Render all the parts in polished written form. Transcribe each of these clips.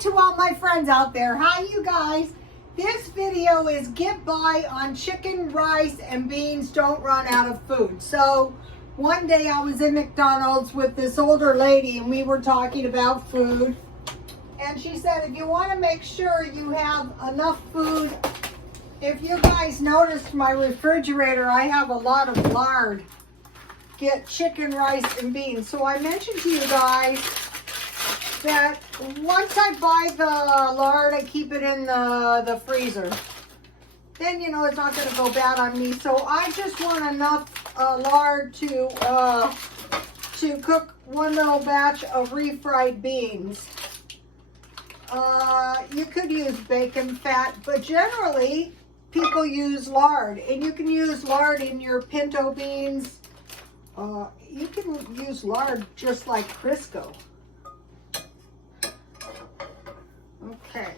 to all my friends out there. Hi, you guys. This video is get by on chicken, rice, and beans. Don't run out of food. So one day I was in McDonald's with this older lady and we were talking about food. And she said, if you want to make sure you have enough food, if you guys noticed my refrigerator, I have a lot of lard. Get chicken, rice, and beans. So I mentioned to you guys that once I buy the lard, I keep it in the freezer. Then, you know, it's not going to go bad on me. So I just want enough lard to cook one little batch of refried beans. You could use bacon fat, but generally people use lard. And you can use lard in your pinto beans. You can use lard just like Crisco. Okay,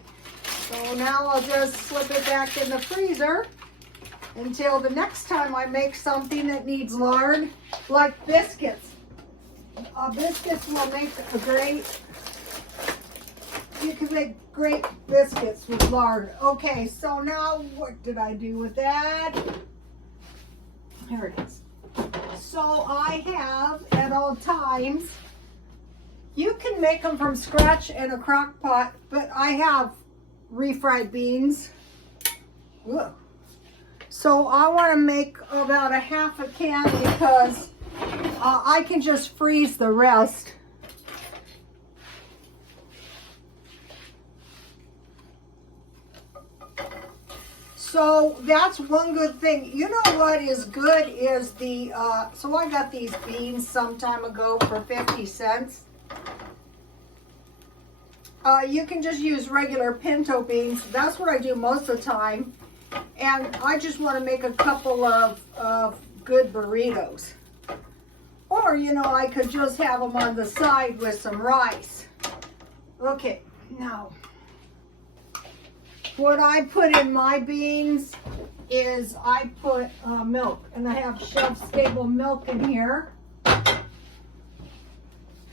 so now I'll just slip it back in the freezer until the next time I make something that needs lard, like biscuits. Biscuits will make a great, you can make great biscuits with lard. Okay, so now what did I do with that? Here it is. So I have at all times, you can make them from scratch in a crock pot, but I have refried beans. Ugh. So I want to make about a half a can because I can just freeze the rest. So that's one good thing. You know what is good is the, so I got these beans some time ago for 50 cents. You can just use regular pinto beans. That's what I do most of the time. And I just want to make a couple of good burritos. Or, you know, I could just have them on the side with some rice. Okay, now, what I put in my beans is I put milk. And I have shelf-stable milk in here.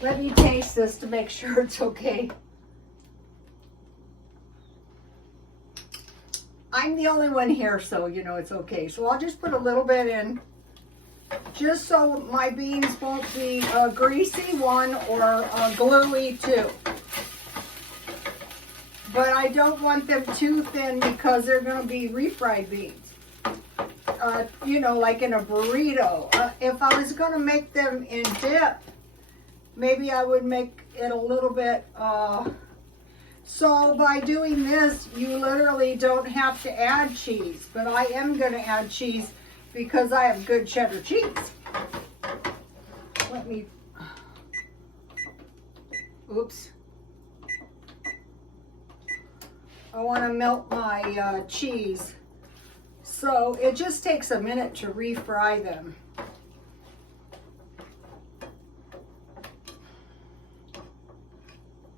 Let me taste this to make sure it's okay. I'm the only one here, so you know it's okay. So I'll just put a little bit in, just so my beans won't be greasy, one, or gluey, two. But I don't want them too thin because they're going to be refried beans. You know, like in a burrito. If I was going to make them in dip, maybe I would make it a little bit... So by doing this, you literally don't have to add cheese, but I am going to add cheese because I have good cheddar cheese. Let me, oops. I want to melt my cheese. So it just takes a minute to refry them.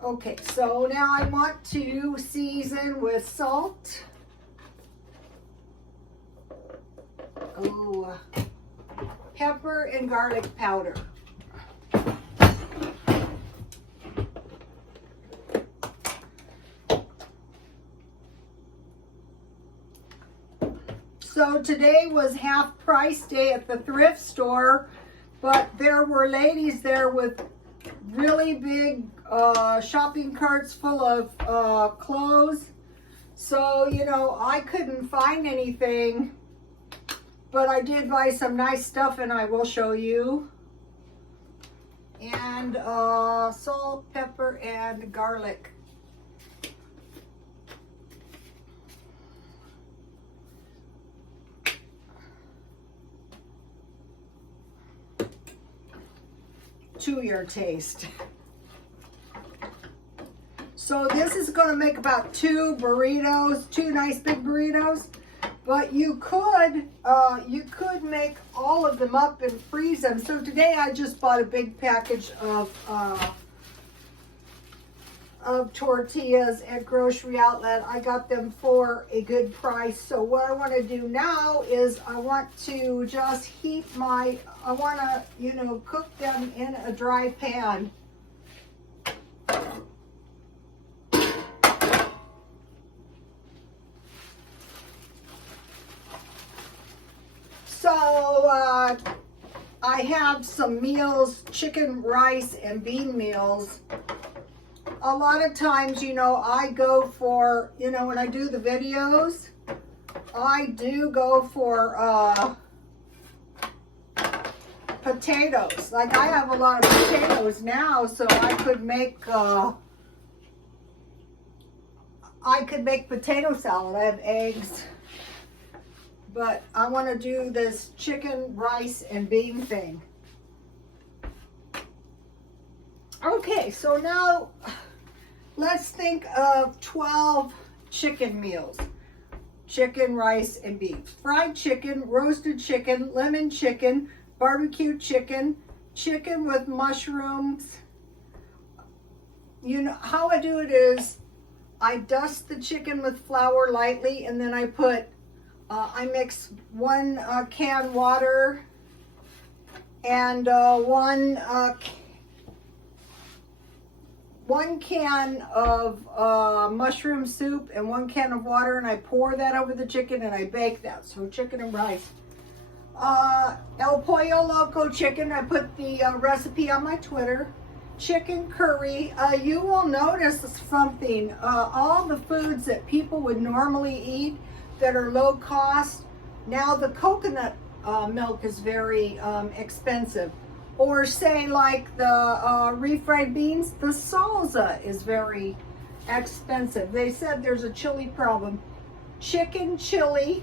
Okay, so now I want to season with salt. Ooh, pepper and garlic powder. So today was half price day at the thrift store, but there were ladies there with really big shopping carts full of clothes. So, you know, I couldn't find anything, but I did buy some nice stuff and I will show you. And salt, pepper, and garlic. To your taste. So this is going to make about two burritos, two nice big burritos, but you could make all of them up and freeze them. So today I just bought a big package of tortillas at Grocery Outlet. I got them for a good price. So what I want to do now is I want to just heat my, I want to, you know, cook them in a dry pan. I have some meals, chicken, rice, and bean meals. A lot of times, you know, I go for, you know, when I do the videos, I do go for potatoes. Like I have a lot of potatoes now, so I could make potato salad. I have eggs, but I want to do this chicken, rice, and bean thing. Okay, so now let's think of 12 chicken meals. Chicken, rice, and beef. Fried chicken, roasted chicken, lemon chicken, barbecue chicken, chicken with mushrooms. You know, how I do it is I dust the chicken with flour lightly, and then I put, I mix 1 can water and 1 can of mushroom soup and 1 can of water, and I pour that over the chicken and I bake that. So chicken and rice. El Pollo Loco chicken, I put the recipe on my Twitter. Chicken curry, you will notice something. All the foods that people would normally eat that are low cost, now the coconut milk is very expensive. Or say like the refried beans, the salsa is very expensive. They said there's a chili problem. Chicken chili,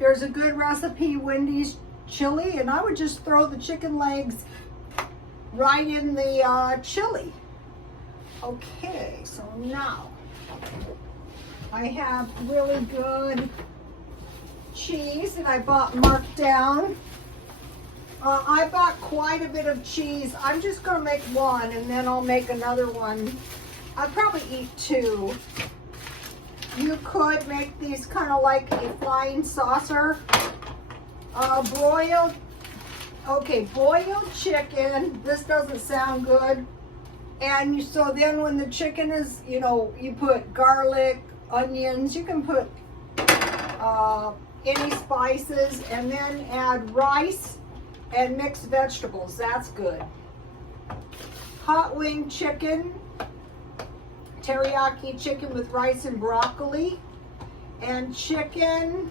there's a good recipe, Wendy's chili, and I would just throw the chicken legs right in the chili. Okay, so now I have really good cheese that I bought marked down. I bought quite a bit of cheese. I'm just going to make 1 and then I'll make another one. I'll probably eat 2. You could make these kind of like a flying saucer. Boiled chicken. This doesn't sound good. And so then when the chicken is, you know, you put garlic, onions, you can put any spices, and then add rice and mixed vegetables. That's good. Hot wing chicken, teriyaki chicken with rice and broccoli, and chicken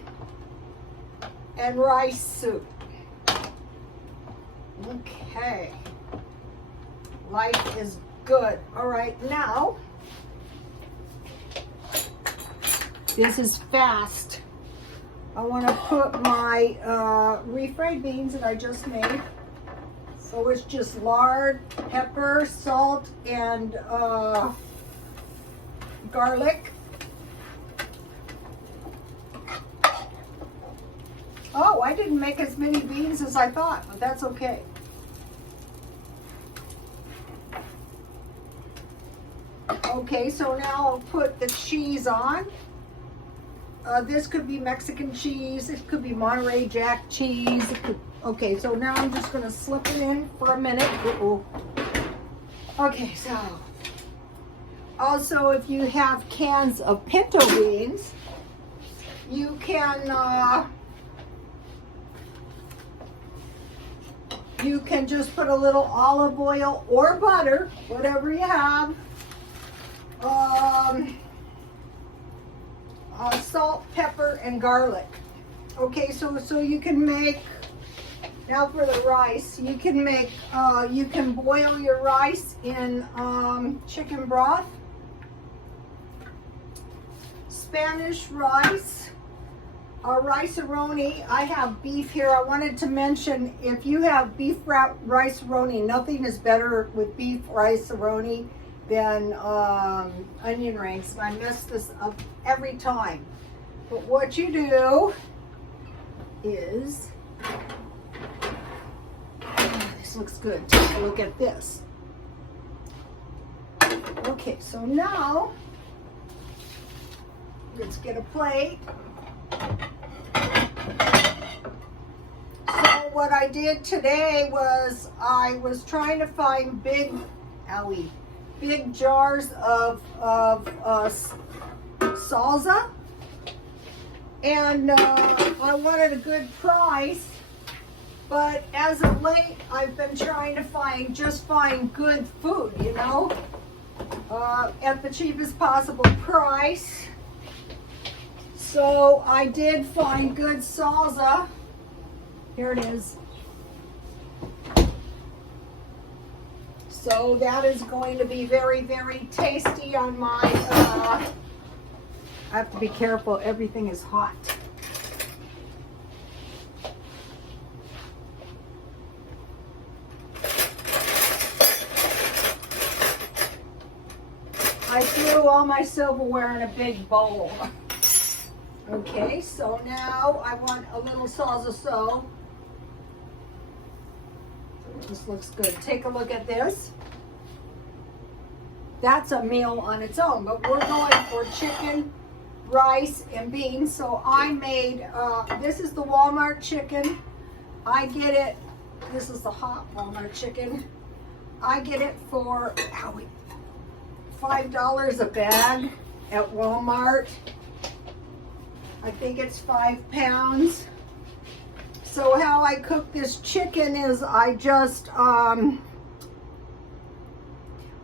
and rice soup. Okay, life is good. All right, now this is fast. I want to put my refried beans that I just made. So it's just lard, pepper, salt, and garlic. Oh, I didn't make as many beans as I thought, but that's okay. Okay, so now I'll put the cheese on. This could be Mexican cheese. It could be Monterey Jack cheese. Okay, so now I'm just going to slip it in for a minute. Okay, so also if you have cans of pinto beans, you can just put a little olive oil or butter, whatever you have. Salt, pepper, and garlic. Okay, so you can make, now for the rice, you can make, you can boil your rice in chicken broth. Spanish rice, rice-a-roni. I have beef here. I wanted to mention, if you have beef rice-a-roni, nothing is better with beef rice-a-roni than onion rings. I mess this up every time. But what you do is, this looks good. Take a look at this. Okay, so now let's get a plate. So what I did today was I was trying to find big jars of salsa, and I wanted a good price, But as of late, I've been trying to find good food, you know, at the cheapest possible price. So I did find good salsa. Here it is. So that is going to be very, very tasty on my, I have to be careful, everything is hot. I threw all my silverware in a big bowl. Okay, so now I want a little salsa. So this looks good. Take a look at this. That's a meal on its own, but we're going for chicken, rice, and beans. So I made, this is the Walmart chicken. I get it, this is the hot Walmart chicken. I get it for $5 a bag at Walmart. I think it's 5 pounds. So how I cook this chicken is I just,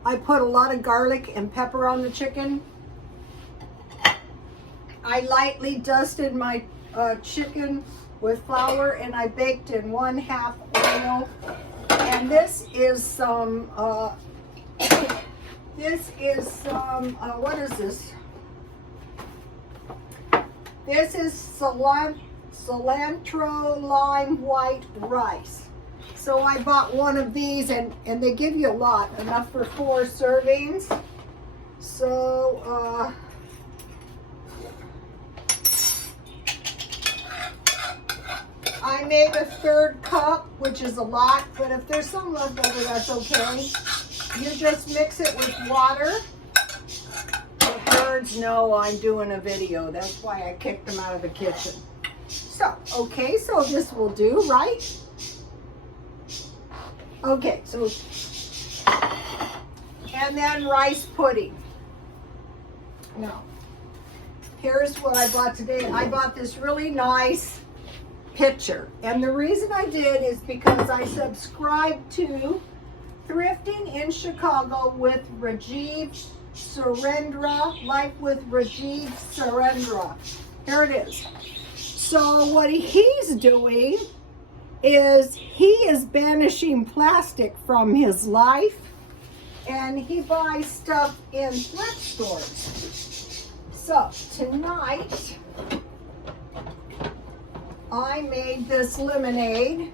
I put a lot of garlic and pepper on the chicken. I lightly dusted my chicken with flour and I baked in 1/2 oil. And this is some, what is this? This is cilantro lime white rice. So I bought one of these and they give you a lot, enough for 4 servings. So, I made a 1/3 cup, which is a lot, but if there's some left over, that's okay. You just mix it with water. The birds know I'm doing a video. That's why I kicked them out of the kitchen. So, okay, so this will do, right? Okay, so, and then rice pudding. Now, here's what I bought today. I bought this really nice pitcher. And the reason I did is because I subscribed to Thrifting in Chicago with Rajiv Surendra, Life with Rajiv Surendra. Here it is. So what he's doing is he is banishing plastic from his life, and he buys stuff in thrift stores. So tonight I made this lemonade,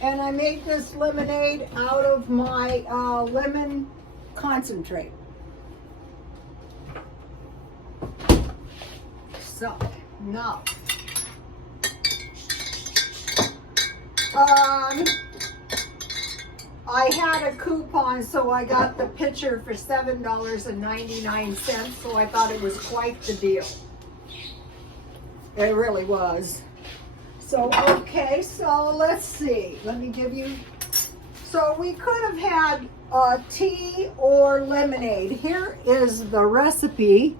and I made this lemonade out of my lemon concentrate. So now I had a coupon, so I got the pitcher for $7.99, so I thought it was quite the deal. It really was. So, okay, so let's see. Let me give you, so we could have had tea or lemonade. Here is the recipe.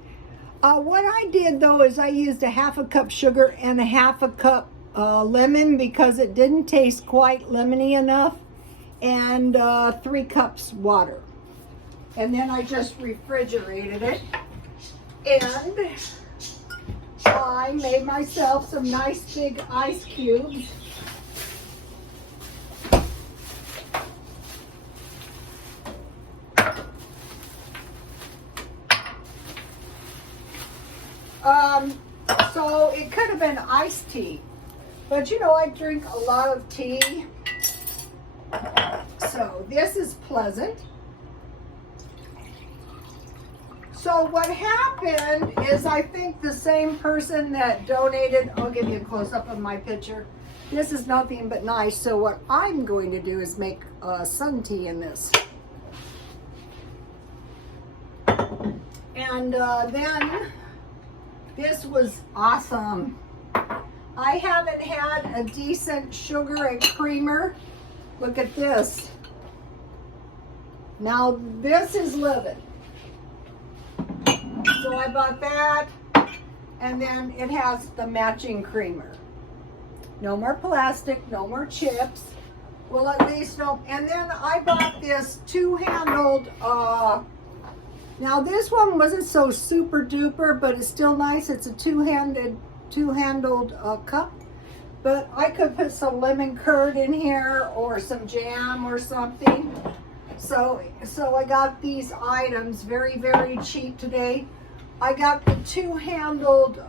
What I did though is I used 1/2 cup sugar and 1/2 cup lemon because it didn't taste quite lemony enough, and 3 cups water. And then I just refrigerated it, and I made myself some nice big ice cubes. So it could have been iced tea, but you know, I drink a lot of tea. So this is pleasant. So what happened is, I think the same person that donated, I'll give you a close-up of my picture. This is nothing but nice. So what I'm going to do is make sun tea in this. And then this was awesome. I haven't had a decent sugar and creamer. Look at this. Now this is living. So I bought that, and then it has the matching creamer. No more plastic, no more chips. Well, at least no. And then I bought this two-handled, now this one wasn't so super duper, but it's still nice. It's a two-handled cup. But I could put some lemon curd in here or some jam or something. So I got these items very, very cheap today. I got the two-handled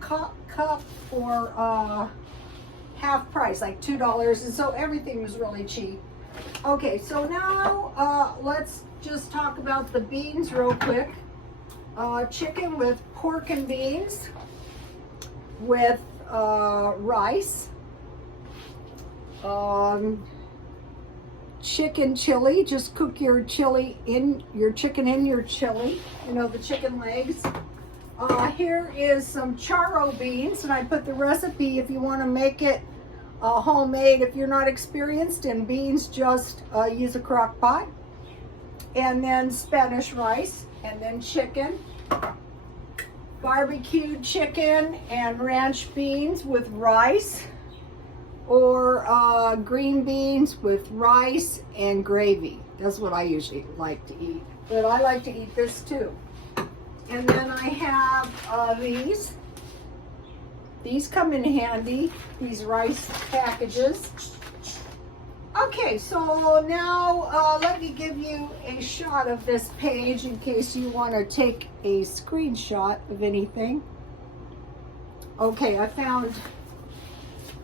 cup for half price, like $2, and so everything was really cheap. Okay, so now let's just talk about the beans real quick. Chicken with pork and beans with rice. Chicken chili, just cook your chicken in your chili, you know, the chicken legs. Here is some charro beans, and I put the recipe if you want to make it homemade. If you're not experienced in beans, just use a crock pot. And then Spanish rice, and then chicken, barbecued chicken and ranch beans with rice, or green beans with rice and gravy. That's what I usually like to eat, but I like to eat this too. And then I have these. These come in handy, these rice packages. Okay, so now let me give you a shot of this page in case you want to take a screenshot of anything. Okay, I found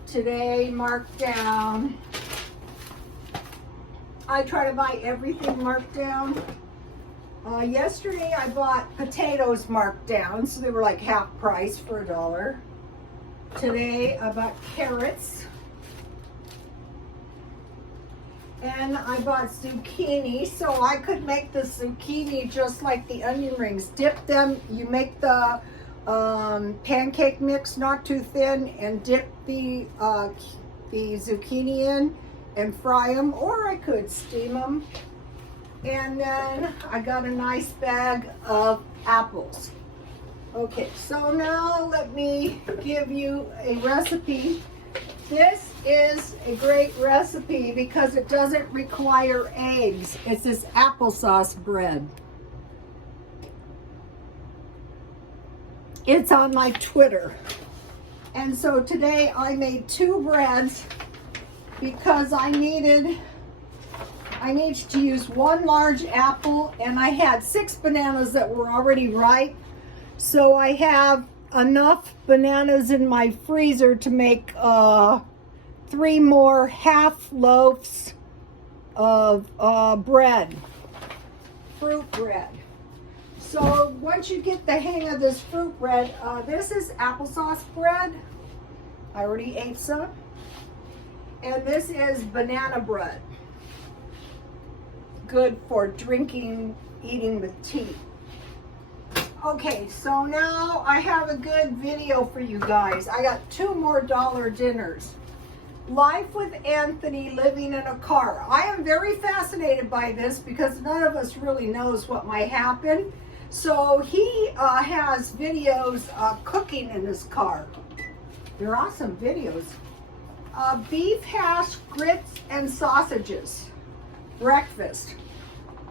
today marked down. I try to buy everything marked down. Yesterday I bought potatoes marked down, so they were like half price for $1. Today I bought carrots. And I bought zucchini, so I could make the zucchini just like the onion rings. Dip them, you make the pancake mix not too thin, and dip the zucchini in and fry them, or I could steam them. And then I got a nice bag of apples. Okay, so now let me give you a recipe. This is a great recipe because it doesn't require eggs. It's this applesauce bread. It's on my Twitter. And so today I made 2 breads because I needed to use 1 large apple, and I had 6 bananas that were already ripe. So I have enough bananas in my freezer to make 3 more half loaves of bread, fruit bread. So once you get the hang of this fruit bread, this is applesauce bread. I already ate some. And this is banana bread. Good for drinking, eating with tea. Okay, so now I have a good video for you guys. I got 2 more dollar dinners. Life with Anthony living in a car. I am very fascinated by this because none of us really knows what might happen. So he has videos cooking in his car. They're awesome videos. Beef hash, grits, and sausages. Breakfast.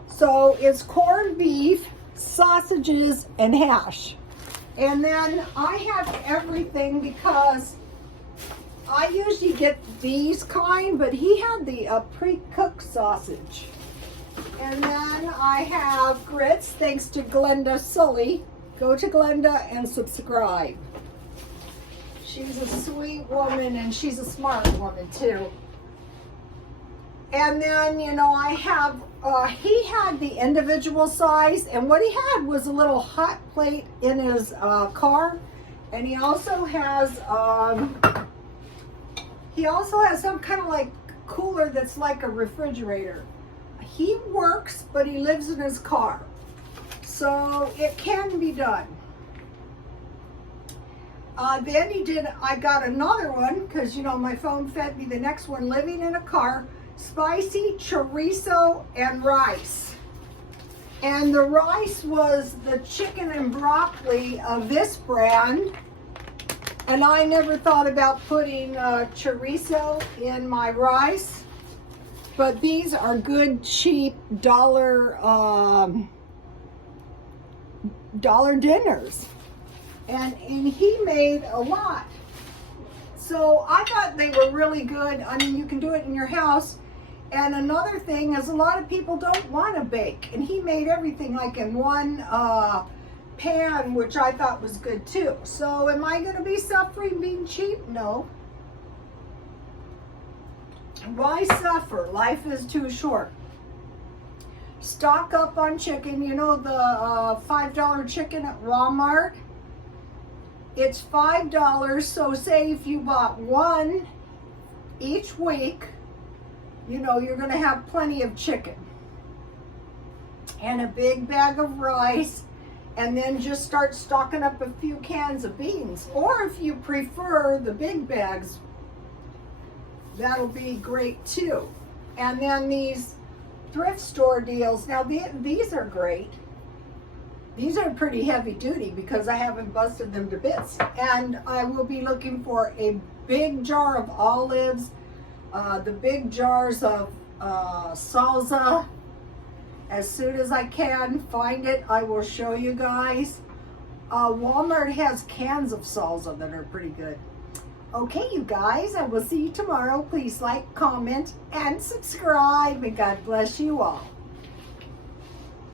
So it's corned beef, sausages, and hash. And then I have everything because I usually get these kind, but he had the pre-cooked sausage. And then I have grits, thanks to Glenda Sully. Go to Glenda and subscribe. She's a sweet woman, and she's a smart woman too. And then, you know, I have, he had the individual size, and what he had was a little hot plate in his car. And he also has some kind of like cooler that's like a refrigerator. He works, but he lives in his car. So it can be done. Then I got another one, because, you know, my phone fed me the next one, living in a car. Spicy chorizo and rice. And the rice was the chicken and broccoli of this brand. And I never thought about putting chorizo in my rice, but these are good, cheap dollar dinners. And he made a lot. So I thought they were really good. I mean, you can do it in your house. And another thing is a lot of people don't want to bake. And he made everything like in one pan, which I thought was good too. So am I going to be suffering being cheap? No. Why suffer? Life is too short. Stock up on chicken. You know the $5 chicken at Walmart? It's $5, so say if you bought one each week, you know, you're gonna have plenty of chicken. And a big bag of rice, and then just start stocking up a few cans of beans. Or if you prefer the big bags, that'll be great too. And then these thrift store deals, now these are great. These are pretty heavy duty because I haven't busted them to bits. And I will be looking for a big jar of olives, the big jars of salsa. As soon as I can find it, I will show you guys. Walmart has cans of salsa that are pretty good. Okay, you guys, I will see you tomorrow. Please like, comment, and subscribe. And God bless you all.